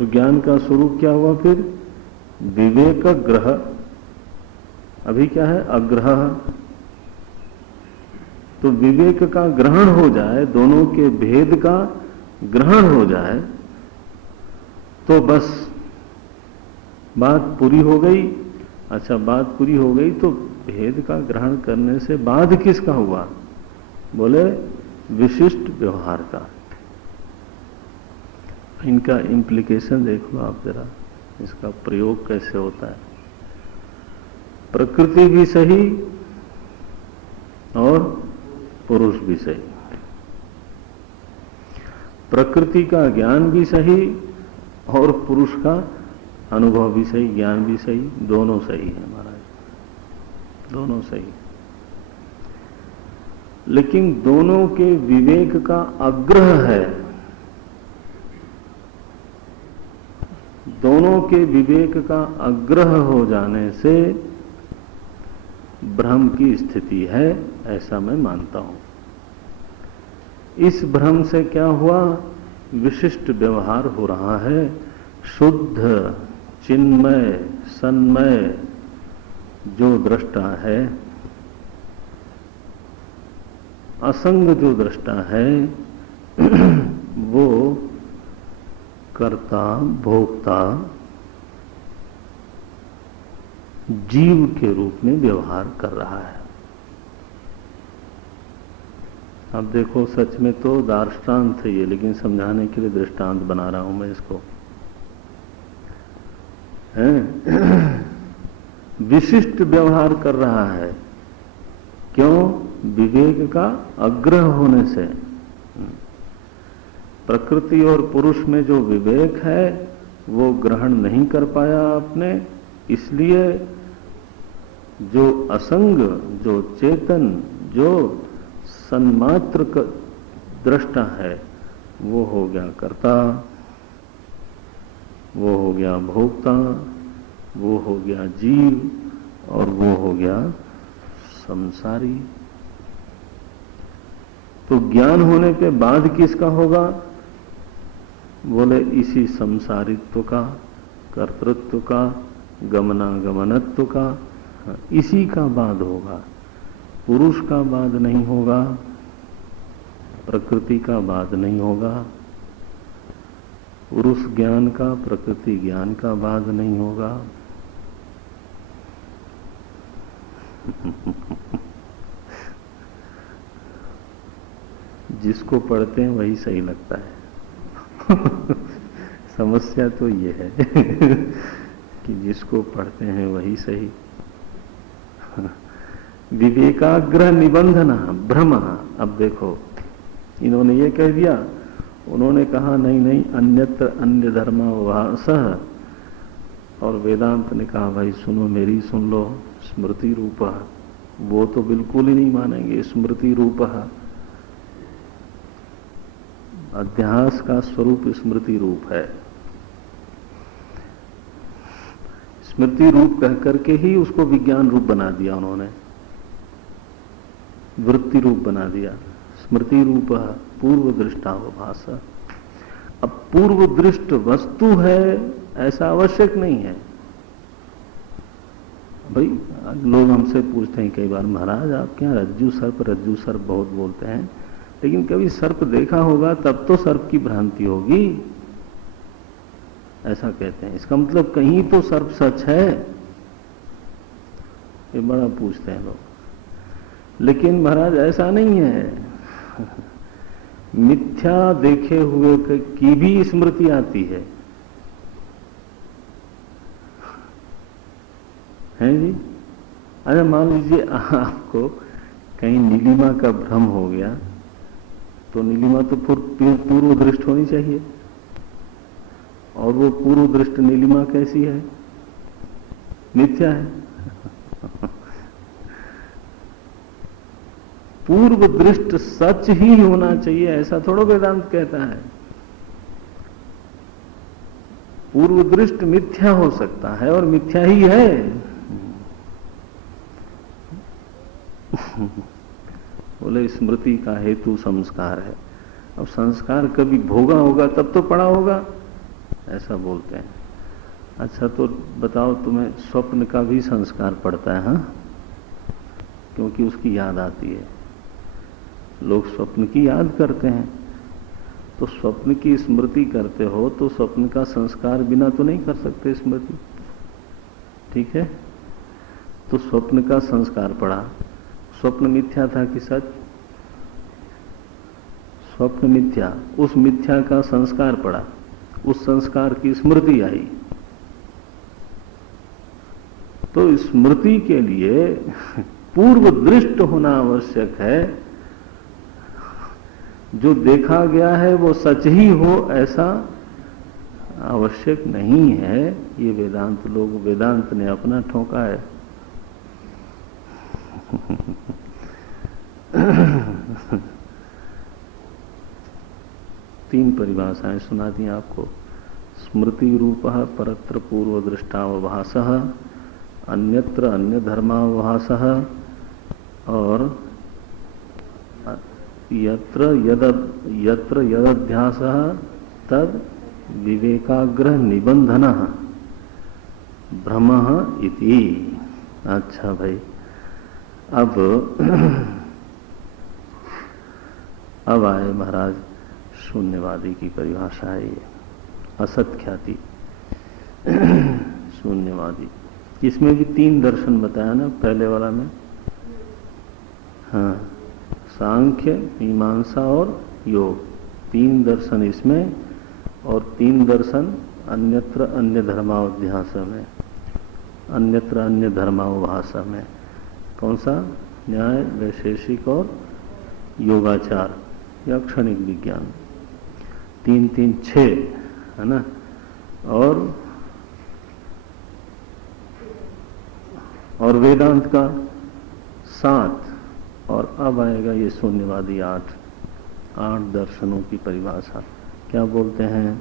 और ज्ञान का स्वरूप क्या हुआ फिर? विवेक ग्रह। अभी क्या है? अग्रह। तो विवेक का ग्रहण हो जाए, दोनों के भेद का ग्रहण हो जाए, तो बस बात पूरी हो गई। अच्छा, बात पूरी हो गई तो भेद का ग्रहण करने से बाद किसका हुआ? बोले विशिष्ट व्यवहार का। इनका इम्प्लीकेशन देख लो आप जरा, इसका प्रयोग कैसे होता है। प्रकृति भी सही और पुरुष भी सही, प्रकृति का ज्ञान भी सही और पुरुष का अनुभव भी सही, ज्ञान भी सही, दोनों सही है महाराज, दोनों सही। लेकिन दोनों के विवेक का आग्रह है, दोनों के विवेक का आग्रह हो जाने से भ्रम की स्थिति है, ऐसा मैं मानता हूं। इस भ्रम से क्या हुआ? विशिष्ट व्यवहार हो रहा है। शुद्ध चिन्मय सन्मय जो दृष्टा है, असंग जो दृष्टा है, वो कर्ता भोक्ता जीव के रूप में व्यवहार कर रहा है। अब देखो, सच में तो दार्ष्टान्त है ये, लेकिन समझाने के लिए दृष्टांत बना रहा हूं मैं इसको। विशिष्ट व्यवहार कर रहा है, क्यों? विवेक का आग्रह होने से। प्रकृति और पुरुष में जो विवेक है वो ग्रहण नहीं कर पाया आपने, इसलिए जो असंग, जो चेतन, जो सन्मात्र दृष्टा है, वो हो गया कर्ता, वो हो गया भोक्ता, वो हो गया जीव और वो हो गया संसारी। तो ज्ञान होने के बाद किसका होगा? बोले इसी संसारित्व का, कर्तृत्व का, गमनागमनत्व का, इसी का बाद होगा। पुरुष का बाद नहीं होगा, प्रकृति का बाद नहीं होगा, पुरुष ज्ञान का, प्रकृति ज्ञान का बाद नहीं होगा। जिसको पढ़ते हैं वही सही लगता है। समस्या तो ये है कि जिसको पढ़ते हैं वही सही। विवेकाग्रह निबंधना भ्रम। अब देखो, इन्होंने ये कह दिया, उन्होंने कहा नहीं नहीं अन्यत्र अन्य धर्मावासः, और वेदांत ने कहा भाई सुनो, मेरी सुन लो, स्मृति रूपः। वो तो बिल्कुल ही नहीं मानेंगे। स्मृति रूपः, अध्यास का स्वरूप स्मृति रूप है। स्मृति रूप कह करके ही उसको विज्ञान रूप बना दिया उन्होंने, वृत्ति रूप बना दिया। स्मृति रूप पूर्व दृष्टावभास। अब पूर्व दृष्ट वस्तु है ऐसा आवश्यक नहीं है भाई। लोग हमसे पूछते हैं कई बार, महाराज आप क्या रज्जू सर्प बहुत बोलते हैं, लेकिन कभी सर्प देखा होगा तब तो सर्प की भ्रांति होगी, ऐसा कहते हैं। इसका मतलब कहीं तो सर्प सच है, ये बड़ा पूछते हैं लोग। लेकिन महाराज ऐसा नहीं है। मिथ्या देखे हुए की भी स्मृति आती है जी। अरे मान लीजिए आपको कहीं नीलिमा का भ्रम हो गया, तो नीलिमा तो पूर्व दृष्ट होनी चाहिए, और वो पूर्व दृष्ट नीलिमा कैसी है? मिथ्या है। पूर्व दृष्ट सच ही होना चाहिए ऐसा थोड़ा वेदांत कहता है। पूर्व दृष्ट मिथ्या हो सकता है और मिथ्या ही है। बोले स्मृति का हेतु संस्कार है। अब संस्कार कभी भोगा होगा तब तो पड़ा होगा, ऐसा बोलते हैं। अच्छा तो बताओ, तुम्हें स्वप्न का भी संस्कार पड़ता है? हाँ, क्योंकि उसकी याद आती है। लोग स्वप्न की याद करते हैं, तो स्वप्न की स्मृति करते हो तो स्वप्न का संस्कार बिना तो नहीं कर सकते स्मृति, ठीक है? तो स्वप्न का संस्कार पड़ा। स्वप्न मिथ्या था कि सच? स्वप्न मिथ्या, उस मिथ्या का संस्कार पड़ा, उस संस्कार की स्मृति आई। तो स्मृति के लिए पूर्व दृष्ट होना आवश्यक है। जो देखा गया है वो सच ही हो ऐसा आवश्यक नहीं है। ये वेदांत लोग, वेदांत ने अपना ठोका है। तीन परिभाषाएं सुना दी आपको। स्मृति रूपः परत्र पूर्व दृष्टावभासः, अन्यत्र अन्य धर्मावभासः, और यत्र यदध्यासः तद विवेकाग्रह निबंधनः भ्रमः इति। अच्छा भाई, अब आए महाराज शून्यवादी की परिभाषा है ये, असत ख्याति। शून्यवादी, इसमें भी तीन दर्शन बताया ना पहले वाला में। हाँ, सांख्य, मीमांसा और योग, तीन दर्शन इसमें, और तीन दर्शन अन्यत्र अन्य धर्मावध्यास में, अन्यत्र अन्य धर्मावभास में। कौन सा? न्याय, वैशेषिक और योगाचार या क्षणिक विज्ञान। तीन तीन छह है ना, और वेदांत का 7, और अब आएगा ये शून्यवादी 8 दर्शनों की परिभाषा। क्या बोलते हैं?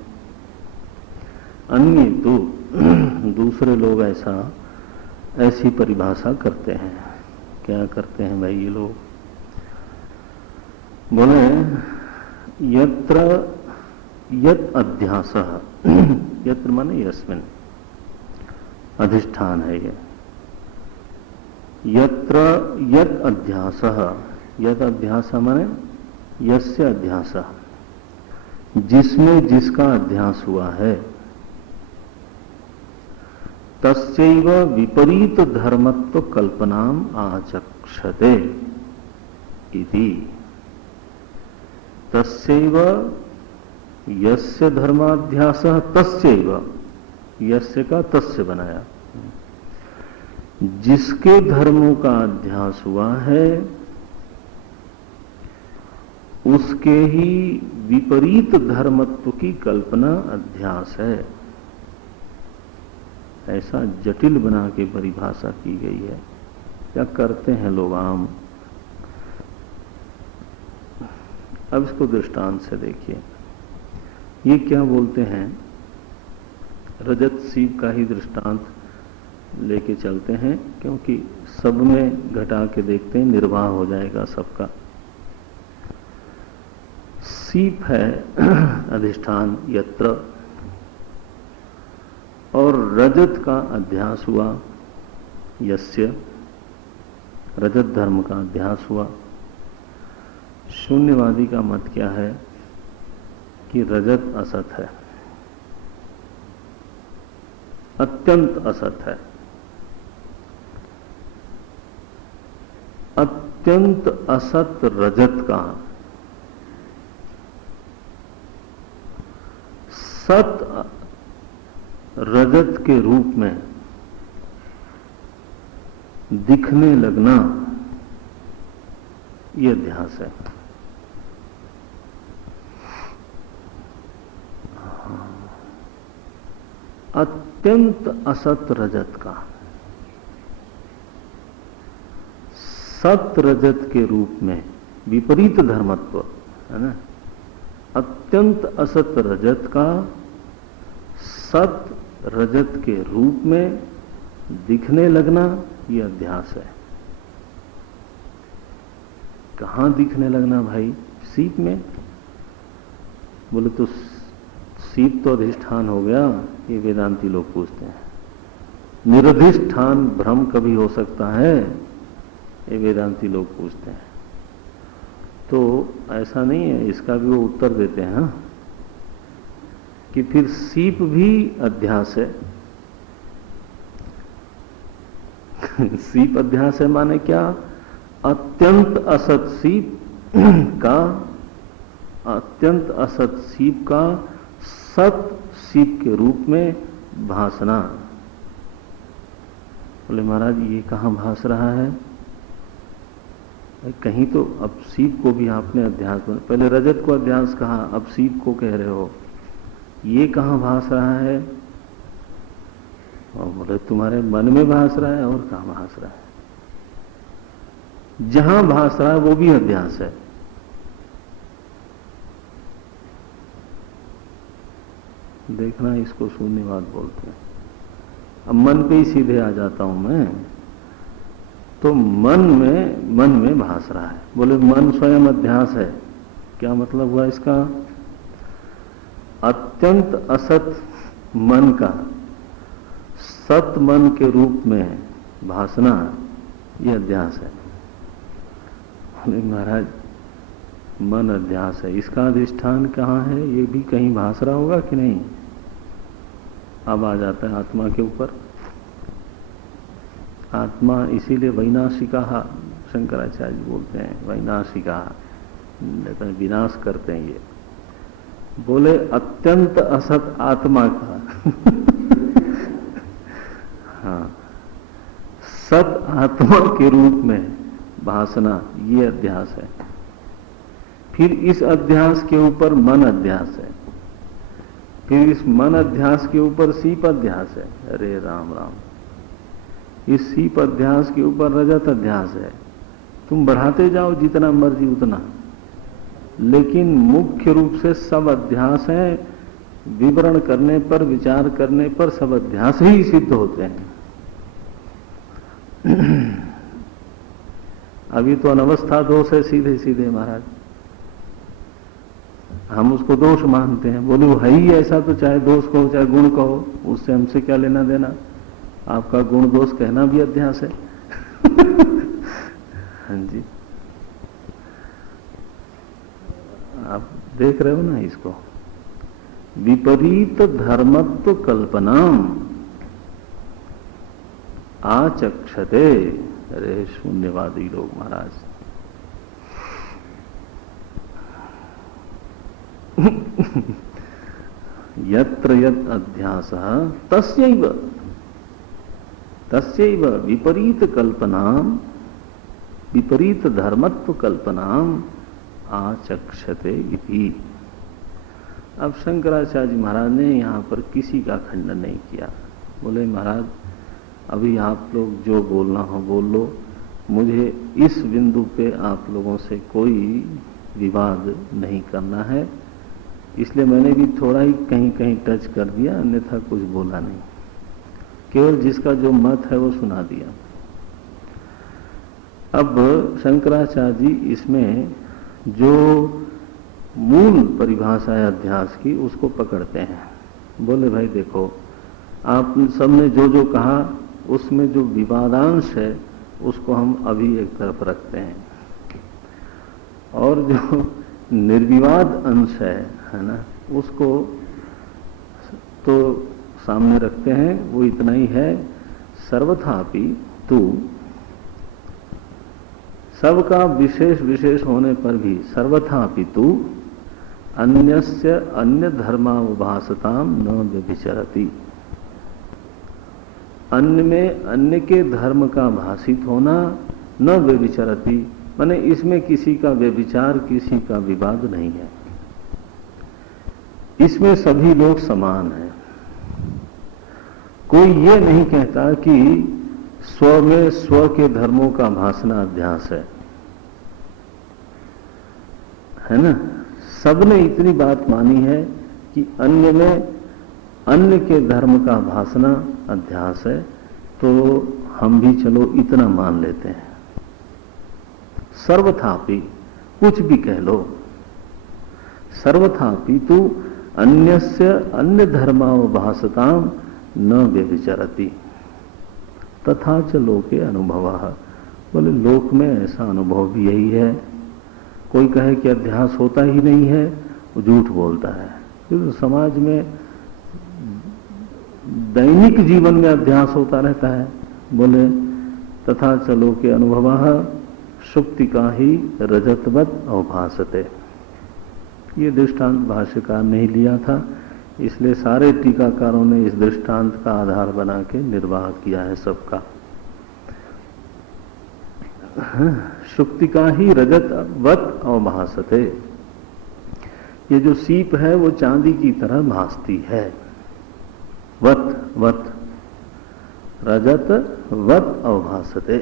अन्य तो दूसरे लोग ऐसी परिभाषा करते हैं। क्या करते हैं भाई ये लोग? बोले यत्र यत अध्यासः, यत्र माने यस्मिन, अधिष्ठान है ये। यत्र यत अध्यासः, यत अध्यास माने यस्य अध्यासः, जिसमें जिसका अध्यास हुआ है, तस्यैव विपरीत धर्मत्व कल्पनाम आचक्षते इति। तस्यैव यस्य धर्माध्यासः तस्यैव, यस्य का तस्य बनाया, जिसके धर्मों का अध्यास हुआ है उसके ही विपरीत धर्मत्व की कल्पना अध्यास है। ऐसा जटिल बना के परिभाषा की गई है। क्या करते हैं लोग आम? अब इसको दृष्टांत से देखिए। ये क्या बोलते हैं? रजत सीप का ही दृष्टांत लेके चलते हैं, क्योंकि सब में घटा के देखते हैं, निर्वाह हो जाएगा सबका। सीप है अधिष्ठान यत्र, और रजत का अध्यास हुआ यस्य, रजत धर्म का अध्यास हुआ। शून्यवादी का मत क्या है कि रजत असत है, अत्यंत असत है। अत्यंत असत रजत का सत रजत के रूप में दिखने लगना, यह अध्यास है। अत्यंत असत रजत का सत रजत के रूप में विपरीत धर्मत्व है ना, अत्यंत असत रजत का सत रजत के रूप में दिखने लगना, यह अध्यास है। कहां दिखने लगना भाई? सीप में? बोले तो सीप तो अधिष्ठान हो गया, ये वेदांती लोग पूछते हैं। निरधिष्ठान भ्रम कभी हो सकता है, ये वेदांती लोग पूछते हैं। तो ऐसा नहीं है, इसका भी वो उत्तर देते हैं हाँ? कि फिर सीप भी अध्यास है। सीप अध्यास है माने क्या? अत्यंत असत सीप का, अत्यंत असत सीप का सत सीप के रूप में भासना। बोले महाराज ये कहां भास रहा है? कहीं तो अब सीप को भी आपने अध्यास, पहले रजत को अध्यास कहा, अब सीप को कह रहे हो, ये कहां भास रहा है? और बोले तुम्हारे मन में भास रहा है, और कहां भास रहा है? जहां भास रहा है वो भी अध्यास है। देखना, इसको शून्यवाद बोलते हैं। अब मन पे ही सीधे आ जाता हूं मैं, तो मन में भास रहा है। बोले मन स्वयं अध्यास है, क्या मतलब हुआ इसका? अत्यंत असत मन का सत मन के रूप में भासना, यह अध्यास है। बोले महाराज मन अध्यास है, इसका अधिष्ठान कहाँ है? ये भी कहीं भास रहा होगा कि नहीं? अब आ जाता है आत्मा के ऊपर। आत्मा इसीलिए वैनाशिका, शंकराचार्य जी बोलते हैं वैनाशिका, विनाश करते हैं ये। बोले अत्यंत असत आत्मा का हाँ, सत आत्मा के रूप में भासना, ये अध्यास है। फिर इस अध्यास के ऊपर मन अध्यास है, फिर इस मन अध्यास के ऊपर सीप अध्यास है। अरे राम राम, इस सीप अध्यास के ऊपर रजत अध्यास है। तुम बढ़ाते जाओ जितना मर्जी उतना, लेकिन मुख्य रूप से सब अध्यास है। विवरण करने पर, विचार करने पर सब अध्यास ही सिद्ध होते हैं। अभी तो अनवस्था दोष है सीधे सीधे महाराज, हम उसको दोष मानते हैं। बोले वो है ही ऐसा, तो चाहे दोष कहो चाहे गुण कहो, उससे हमसे क्या लेना देना? आपका गुण दोष कहना भी अध्यास है। हाँ जी, आप देख रहे हो ना इसको। विपरीत धर्मत्व कल्पनाम आचक्षते। अरे शून्यवादी लोग महाराज, यत्र यत् अध्यासः तस्यैव विपरीत कल्पनाम, विपरीत धर्मत्व कल्पनाम आचक्षते इति। अब शंकराचार्य महाराज ने यहां पर किसी का खंडन नहीं किया। बोले महाराज अभी आप लोग जो बोलना हो बोल लो, मुझे इस बिंदु पे आप लोगों से कोई विवाद नहीं करना है, इसलिए मैंने भी थोड़ा ही कहीं कहीं टच कर दिया, अन्यथा कुछ बोला नहीं। केवल जिसका जो मत है वो सुना दिया। अब शंकराचार्य जी इसमें जो मूल परिभाषा है अध्यास की, उसको पकड़ते हैं। बोले भाई देखो, आप सबने जो जो कहा उसमें जो विवादांश है उसको हम अभी एक तरफ रखते हैं, और जो निर्विवाद अंश है ना, उसको तो सामने रखते हैं। वो इतना ही है, सर्वथापि तू, सबका विशेष विशेष होने पर भी सर्वथापि तू अन्यस्य अन्य धर्मावभासताम न व्यभिचरति। अन्य में अन्य के धर्म का भाषित होना न व्यभिचरति, माने इसमें किसी का व्यभिचार, किसी का विवाद नहीं है। इसमें सभी लोग समान हैं। कोई ये नहीं कहता कि स्व में स्व के धर्मों का भासना अध्यास है ना। सबने इतनी बात मानी है कि अन्य में अन्य के धर्म का भासना अध्यास है, तो हम भी चलो इतना मान लेते हैं। सर्वथापि, कुछ भी कह लो, सर्वथापि तू अन्यस्य अन्य धर्मावभासताम न व्यभिचरति तथा च लोके अनुभवः। बोले लोक में ऐसा अनुभव भी यही है। कोई कहे कि अध्यास होता ही नहीं है, वो झूठ बोलता है। क्योंकि समाज में दैनिक जीवन में अध्यास होता रहता है। बोले तथा च लोके अनुभवः शुक्ति का ही रजतवत अवभासते। ये दृष्टांत भाष्यकार ने ही लिया था, इसलिए सारे टीकाकारों ने इस दृष्टांत का आधार बना के निर्वाह किया है सबका। शुक्ति का ही रजतवत अवभासते। ये जो सीप है वो चांदी की तरह भासती है। वत वत रजत वत अवभासते।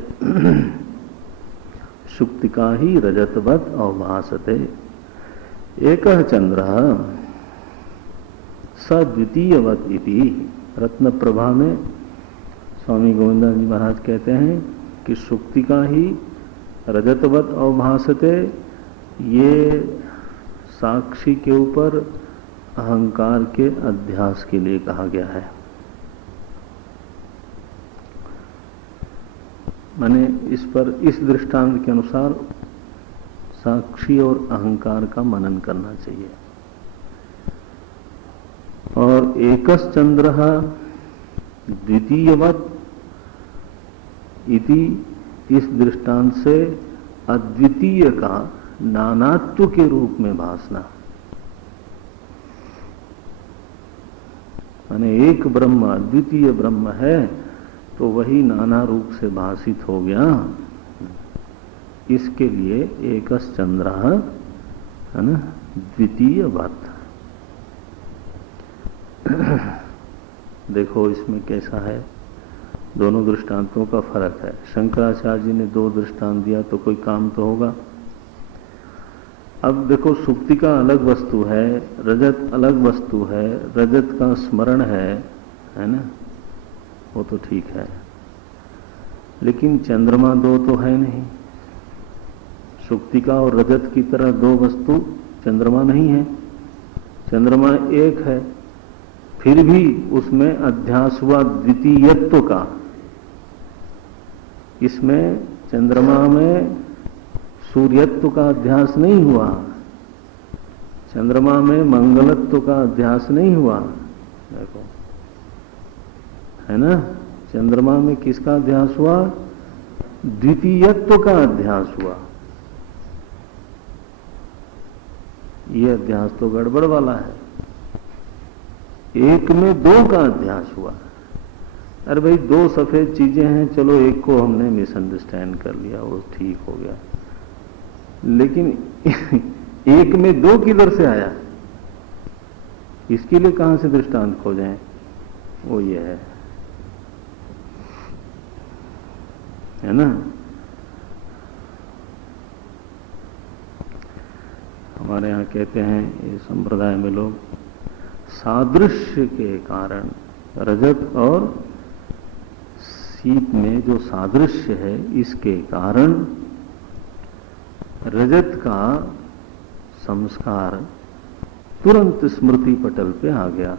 शुक्ति का ही रजतवत अवभासते। एकः चंद्रः सद्वितीयवत इति। रत्न प्रभा में स्वामी गोविंदानंद जी महाराज कहते हैं कि शुक्ति का ही रजतवत अवभासते, ये साक्षी के ऊपर अहंकार के अध्यास के लिए कहा गया है। माने इस पर इस दृष्टांत के अनुसार साक्षी और अहंकार का मनन करना चाहिए। और एकस चंद्रः द्वितीयवत इति, इस दृष्टांत से अद्वितीय का नानात्व के रूप में भासना। माने एक ब्रह्म अद्वितीय ब्रह्म है तो वही नाना रूप से भासित हो गया। इसके लिए एकस चंद्रः है ना द्वितीयवत। देखो इसमें कैसा है, दोनों दृष्टांतों का फर्क है। शंकराचार्य जी ने दो दृष्टांत दिया तो कोई काम तो होगा। अब देखो सुक्ति का अलग वस्तु है, रजत अलग वस्तु है, रजत का स्मरण है ना, वो तो ठीक है। लेकिन चंद्रमा दो तो है नहीं। सुक्ति का और रजत की तरह दो वस्तु चंद्रमा नहीं है। चंद्रमा एक है, फिर भी उसमें अध्यास हुआ द्वितीयत्व का। इसमें चंद्रमा में सूर्यत्व का अध्यास नहीं हुआ, चंद्रमा में मंगलत्व का अध्यास नहीं हुआ। देखो है ना, चंद्रमा में किसका अध्यास हुआ? द्वितीयत्व का अध्यास हुआ। यह अध्यास तो गड़बड़ वाला है। एक में दो का अध्यास हुआ। अरे भाई दो सफेद चीजें हैं, चलो एक को हमने मिसअंडरस्टैंड कर लिया, वो ठीक हो गया। लेकिन एक में दो किधर से आया? इसके लिए कहां से दृष्टांत खोजें? वो ये है ना। हमारे यहाँ कहते हैं ये संप्रदाय में लोग, सादृश्य के कारण रजत और सीप में जो सादृश्य है इसके कारण रजत का संस्कार तुरंत स्मृति पटल पे आ गया।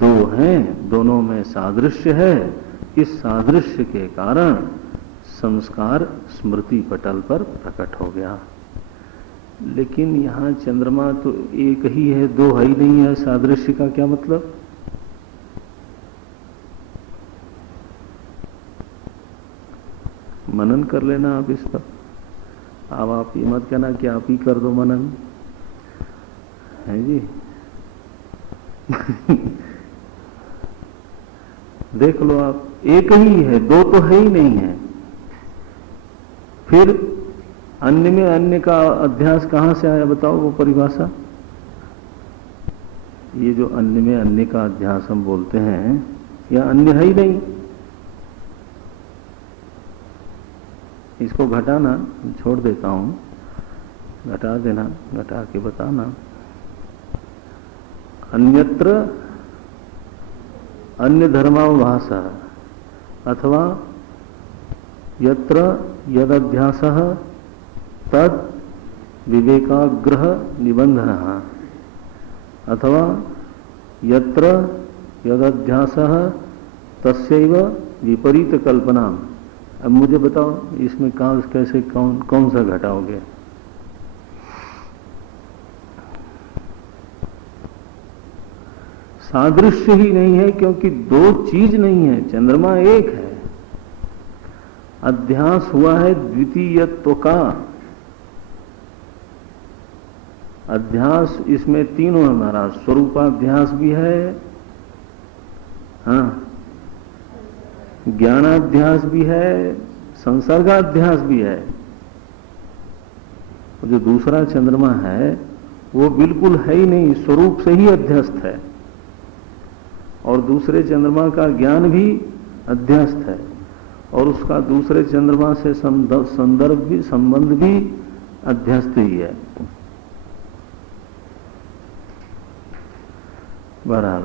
दो हैं, दोनों में सादृश्य है, इस सादृश्य के कारण संस्कार स्मृति पटल पर प्रकट हो गया। लेकिन यहां चंद्रमा तो एक ही है, दो है ही नहीं है, सादृश्य का क्या मतलब? मनन कर लेना आप इस पर। अब आप ये मत कहना कि आप ही कर दो मनन, है जी। देख लो आप, एक ही है, दो तो है ही नहीं है। फिर अन्य में अन्य का अध्यास कहां से आया बताओ, वो परिभाषा। ये जो अन्य में अन्य का अध्यास हम बोलते हैं, यह अन्य है ही नहीं। इसको घटाना, छोड़ देता हूं, घटा देना, घटा के बताना। अन्यत्र अन्य धर्मावभाषा अथवा यत्र यदध्यासः तद विवेकाग्रह निबंधनः अथवा यत्र यदध्यासः तस्यैव विपरीत कल्पना। अब मुझे बताओ इसमें कैसे कौन सा घटाओगे? सादृश्य ही नहीं है, क्योंकि दो चीज नहीं है, चंद्रमा एक है। अध्यास हुआ है द्वितीयत्व का। अध्यास इसमें तीनों हमारा स्वरूपाध्यास भी है, हाँ, ज्ञानाध्यास भी है, संसर्गाध्यास भी है। जो दूसरा चंद्रमा है वो बिल्कुल है ही नहीं, स्वरूप से ही अध्यस्त है। और दूसरे चंद्रमा का ज्ञान भी अध्यस्त है, और उसका दूसरे चंद्रमा से संबंध भी अध्यस्त ही है। बहरहाल,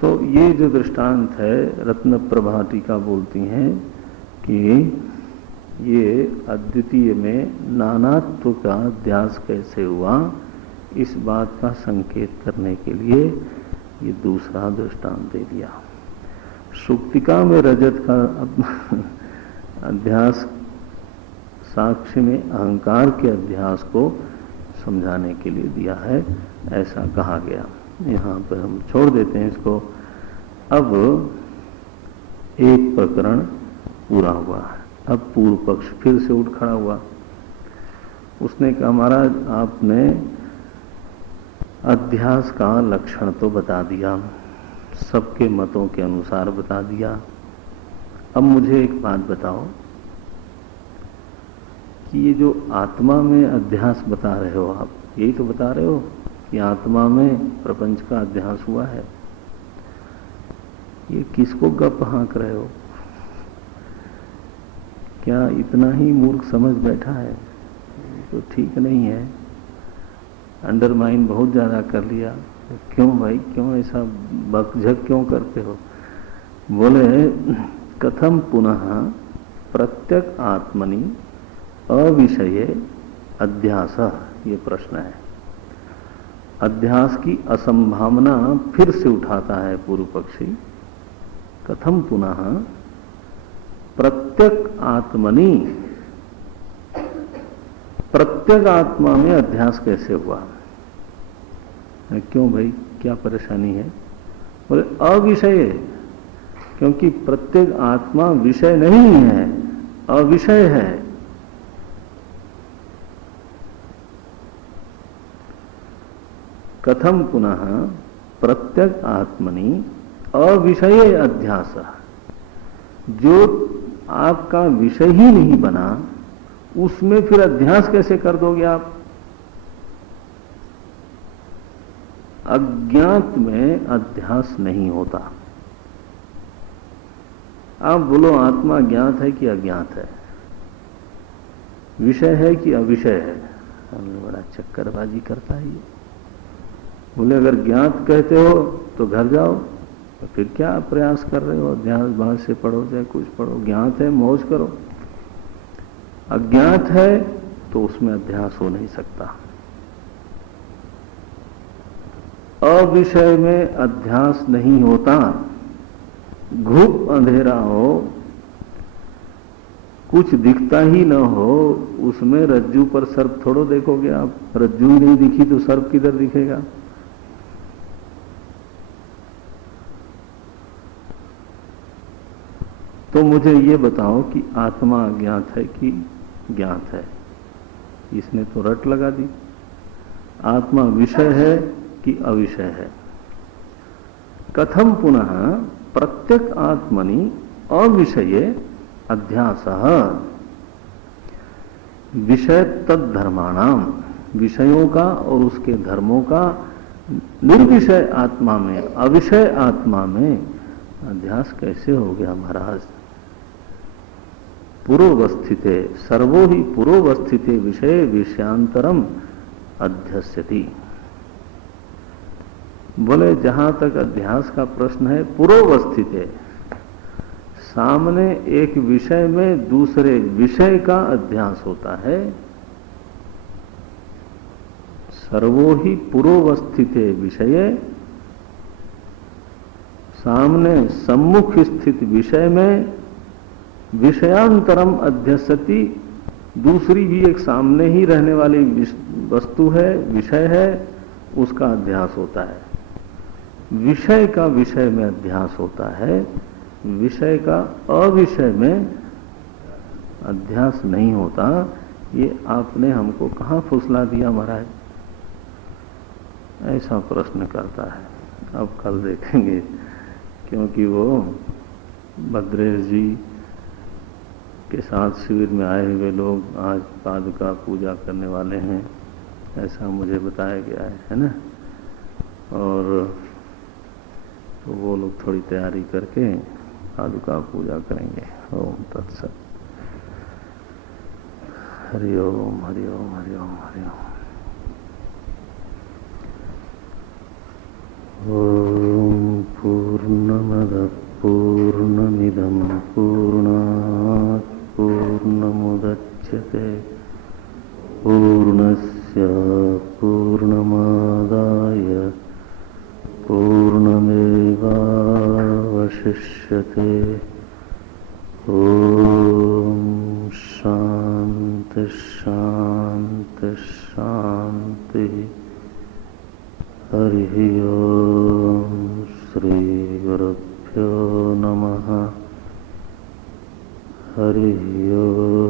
तो ये जो दृष्टांत है, रत्न प्रभा टीका बोलती हैं कि ये अद्वितीय में नानात्व का अध्यास कैसे हुआ, इस बात का संकेत करने के लिए ये दूसरा दृष्टांत दे दिया। सुक्तिका में रजत का अध्यास साक्ष्य में अहंकार के अध्यास को समझाने के लिए दिया है, ऐसा कहा गया। यहाँ पर हम छोड़ देते हैं इसको। अब एक प्रकरण पूरा हुआ है। अब पूर्व पक्ष फिर से उठ खड़ा हुआ। उसने कहा, महाराज आपने अध्यास का लक्षण तो बता दिया, सबके मतों के अनुसार बता दिया। अब मुझे एक बात बताओ कि ये जो आत्मा में अध्यास बता रहे हो आप, यही तो बता रहे हो कि आत्मा में प्रपंच का अध्यास हुआ है। ये किसको गप हाँक रहे हो? क्या इतना ही मूर्ख समझ बैठा है? तो ठीक नहीं है, अंडरमाइन बहुत ज्यादा कर लिया। क्यों भाई, क्यों ऐसा बकझक क्यों करते हो? बोले, कथम पुनः प्रत्यक आत्मनि अविषये अध्यास, ये प्रश्न है। अध्यास की असंभावना फिर से उठाता है पूर्व पक्षी। कथम पुनः प्रत्यक आत्मनि, प्रत्येक आत्मा में अध्यास कैसे हुआ? क्यों भाई, क्या परेशानी है? बोले अविषय, क्योंकि प्रत्येक आत्मा विषय नहीं है, अविषय है। कथम पुनः प्रत्येक आत्मनि अविषय अध्यास, जो आपका विषय ही नहीं बना उसमें फिर अध्यास कैसे कर दोगे आप? अज्ञात में अध्यास नहीं होता। आप बोलो आत्मा ज्ञात है कि अज्ञात है, विषय है कि अविषय है? बड़ा चक्करबाजी करता है ये। बोले अगर ज्ञात कहते हो तो घर जाओ, तो फिर क्या प्रयास कर रहे हो? अध्यास भाष्य पढ़ो चाहे कुछ पढ़ो, ज्ञात है मौज करो। अज्ञात है तो उसमें अध्यास हो नहीं सकता। अविषय में अध्यास नहीं होता। घुप अंधेरा हो, कुछ दिखता ही न हो, उसमें रज्जू पर सर्प थोड़ो देखोगे आप। रज्जू ही नहीं दिखी तो सर्प किधर दिखेगा? तो मुझे ये बताओ कि आत्मा अज्ञात है कि ज्ञात है? इसने तो रट लगा दी। आत्मा विषय है कि अविषय है? कथम पुनः प्रत्येक आत्मनि अविषये अध्यासः, विषय तद्धर्माणाम, विषयों का और उसके धर्मों का निर्विषय आत्मा में, अविषय आत्मा में अध्यास कैसे हो गया महाराज? पूर्वस्थिते सर्वो ही पूर्वस्थिते विषय विषयांतरम अध्यस्यति। बोले जहां तक अध्यास का प्रश्न है, पूर्वस्थिते, सामने एक विषय में दूसरे विषय का अध्यास होता है। सर्वो ही पुरोवस्थिते विषय, सामने सम्मुख स्थित विषय में विषयांतरम अध्यसति, दूसरी भी एक सामने ही रहने वाली वस्तु है, विषय है, उसका अध्यास होता है। विषय का विषय में अध्यास होता है, विषय का अविषय में अध्यास नहीं होता। ये आपने हमको कहाँ फुसला दिया महाराज? ऐसा प्रश्न करता है। अब कल देखेंगे, क्योंकि वो भद्रेश जी के साथ शिविर में आए हुए लोग आज पादुका पूजा करने वाले हैं, ऐसा मुझे बताया गया है ना। और तो वो लोग थोड़ी तैयारी करके पादुका पूजा करेंगे। ओम तत्सत। हरि ओम हरि ओम हरि ओम हरि ओम। ओम पूर्णमदः पूर्णमिदं पूर्णात् पूर्णमुदच्यते पूर्णस्य पूर्णमादाय पूर्णमेवावशिष्यते। ओम शांति शांति शांति। हरि ओम श्री गुरुभ्यो नमः। हरि ओम।